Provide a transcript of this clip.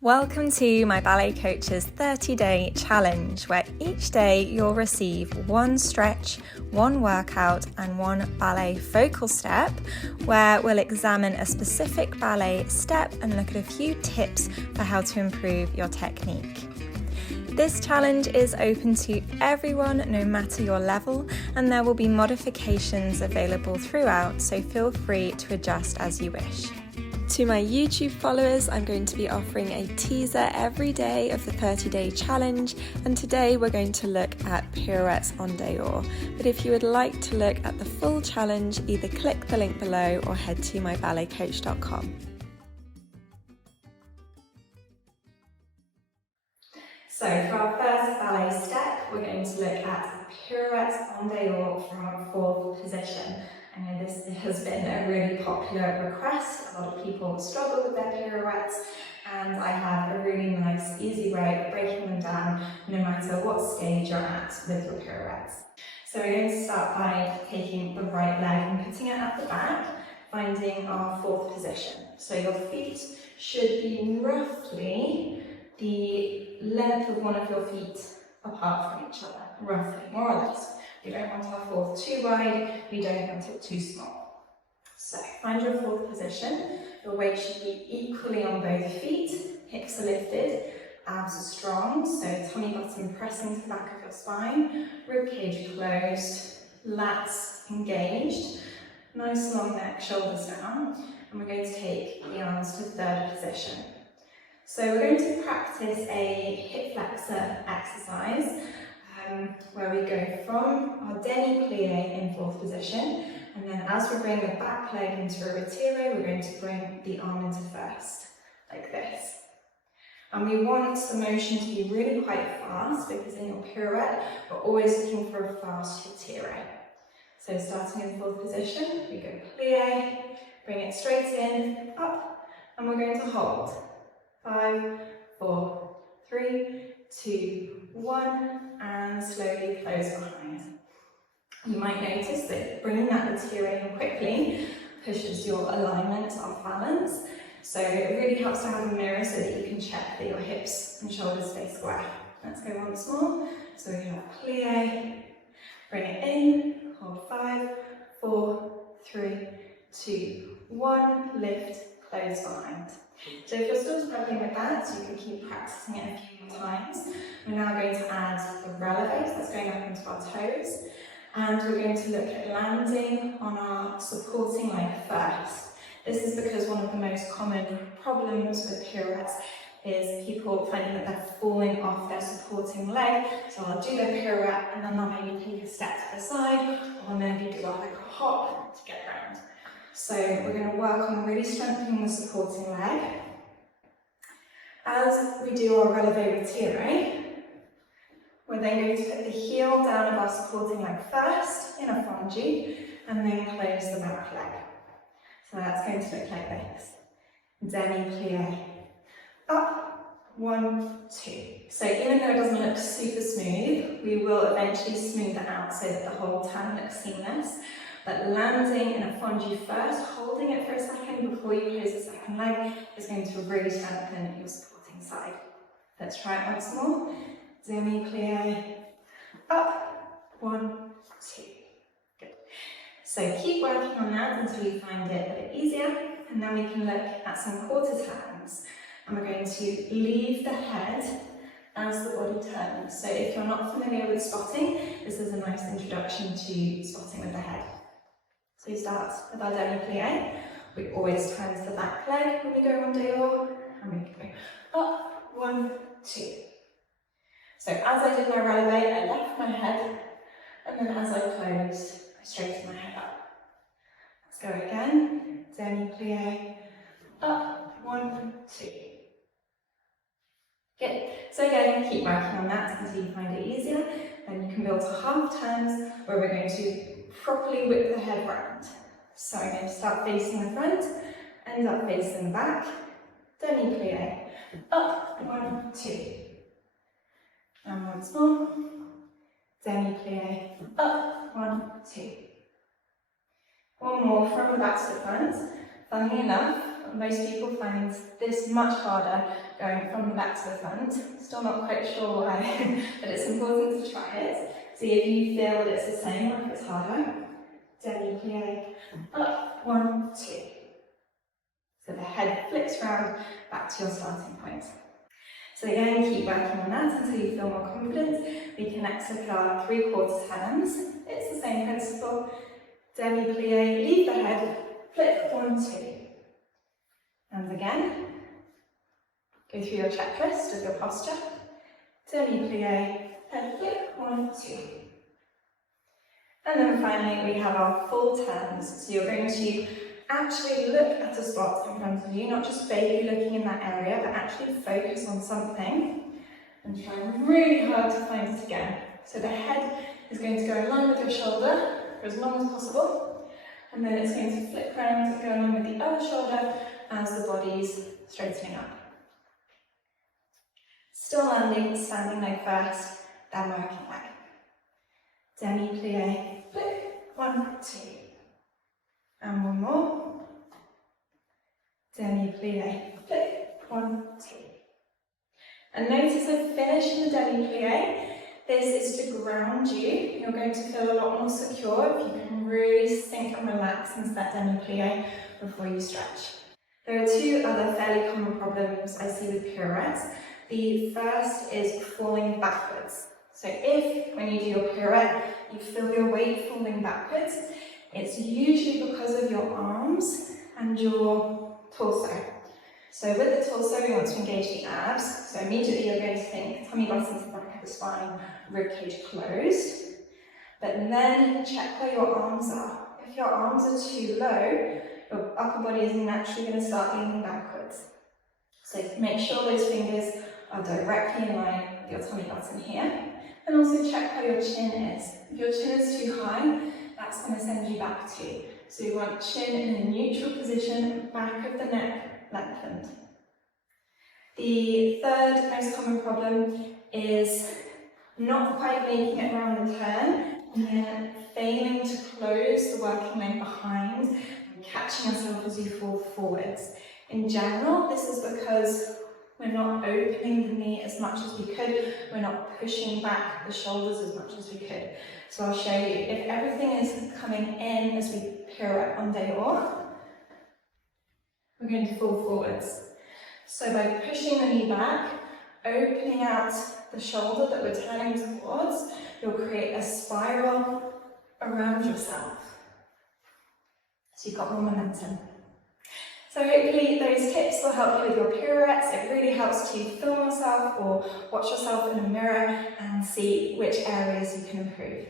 Welcome to my ballet coach's 30-day challenge, where each day you'll receive one stretch, one workout and one ballet focal step, where we'll examine a specific ballet step and look at a few tips for how to improve your technique. This challenge is open to everyone, no matter your level, and there will be modifications available throughout, so feel free to adjust as you wish. To my YouTube followers, I'm going to be offering a teaser every day of the 30-day challenge, and today we're going to look at Pirouettes on Dehors. But if you would like to look at the full challenge, either click the link below or head to myballetcoach.com. So for our first ballet step, we're going to look at Pirouettes on Dehors from fourth position. I know this has been a really popular request. A lot of people struggle with their pirouettes, and I have a really nice, easy way of breaking them down no matter what stage you're at with your pirouettes. So we're going to start by taking the right leg and putting it at the back, finding our fourth position. So your feet should be roughly the length of one of your feet apart from each other, roughly, more or less. You don't want our fourth too wide, you don't want it too small. So find your fourth position. Your weight should be equally on both feet, hips are lifted, abs are strong, so tummy button pressing to the back of your spine, rib cage closed, lats engaged, nice long neck, shoulders down, and we're going to take the arms to third position. So we're going to practice a hip flexor exercise where we go from our demi-plie in fourth position, and then as we bring the back leg into a retire, we're going to bring the arm into first, like this. And we want the motion to be really quite fast, because in your pirouette, we're always looking for a fast retire. So starting in fourth position, we go plie, bring it straight in, up, and we're going to hold. 5, 4, 3, 2, 1, and slowly close behind. You might notice that bringing that retire in quickly pushes your alignment off balance, so it really helps to have a mirror so that you can check that your hips and shoulders stay square. Let's go once more. So we have plie, bring it in, hold 5, 4, 3, 2, 1, lift, close behind. So if you're still struggling with that, you can keep practicing it a few more times. We're now going to add the releve, that's going up into our toes, and we're going to look at landing on our supporting leg first. This is because one of the most common problems with pirouettes is people finding that they're falling off their supporting leg. So I'll do their pirouette and then they'll maybe take a step to the side, or maybe do like a hop to get around. So we're going to work on really strengthening the supporting leg. As we do our releve retire, we're then going to put the heel down of our supporting leg first in a fondu, and then close the back leg. So that's going to look like this. Demi-plie. Up, 1, 2. So even though it doesn't look super smooth, we will eventually smooth it out so that the whole turn looks seamless. But landing in a fondu first, holding it for a second before you close the second leg, is going to really strengthen your supporting side. Let's try it once more. Demi-plie, up, 1, 2. Good. So keep working on that until you find it a bit easier, and then we can look at some quarter turns. And we're going to leave the head as the body turns. So if you're not familiar with spotting, this is a nice introduction to spotting with the head. So we start with our demi-plie. We always turn to the back leg when we go on Dehors, and we go up, 1, 2. So as I did my releve, I left my head, and then as I closed, I straightened my head up. Let's go again. Demi-plie, up, 1, 2. Good. So again, keep working on that until you find it easier. Then you can build to half turns where we're going to properly whip the head round. So I'm going to start facing the front, end up facing the back, demi-plie, up, 1, 2. And once more, demi-plie, up, 1, 2. One more from the back to the front. Funnily enough, Most people find this much harder going from the back to the front. Still not quite sure why, but it's important to try it. See if you feel that it's the same or if it's harder. Demi-plie, up, 1, 2. So the head flicks round back to your starting point. So again, keep working on that until you feel more confident. We can next look at our 3/4 turns. It's the same principle. Demi-plie, leave the head, flip, 1, 2. And again, go through your checklist of your posture. Demi-plie, head flip, 1, 2. And then finally, we have our full turns. So you're going to actually look at a spot in front of you, not just vaguely looking in that area, but actually focus on something and try really hard to find it again. So the head is going to go along with your shoulder for as long as possible, and then it's going to flip around and go along with the other shoulder as the body's straightening up. Still landing, standing leg first, then working leg. Demi-plie, flip, 1, 2. And one more. Demi-plie, flip, 1, 2. And notice I finish in the demi-plie. This is to ground you. You're going to feel a lot more secure if you can really sink and relax into that demi-plie before you stretch. There are 2 other fairly common problems I see with pirouettes. The first is falling backwards. So if, when you do your pirouette, you feel your weight falling backwards, it's usually because of your arms and your torso. So with the torso, we want to engage the abs. So immediately you're going to think tummy button to the back of the spine, ribcage closed. But then check where your arms are. If your arms are too low, your upper body is naturally going to start leaning backwards. So make sure those fingers are directly in line with your tummy button here. And also check how your chin is. If your chin is too high, that's going to send you back too. So you want chin in a neutral position, back of the neck lengthened. The third most common problem is not quite making it around the turn and then failing to close the working leg behind and catching yourself as you fall forwards. In general, this is because we're not opening the knee as much as we could, we're not pushing back the shoulders as much as we could. So I'll show you, if everything is coming in as we pirouette on Dehors, we're going to fall forwards. So by pushing the knee back, opening out the shoulder that we're turning towards, you'll create a spiral around yourself. So you've got more momentum. So hopefully those tips will help you with your pirouettes. It really helps to film yourself or watch yourself in a mirror and see which areas you can improve.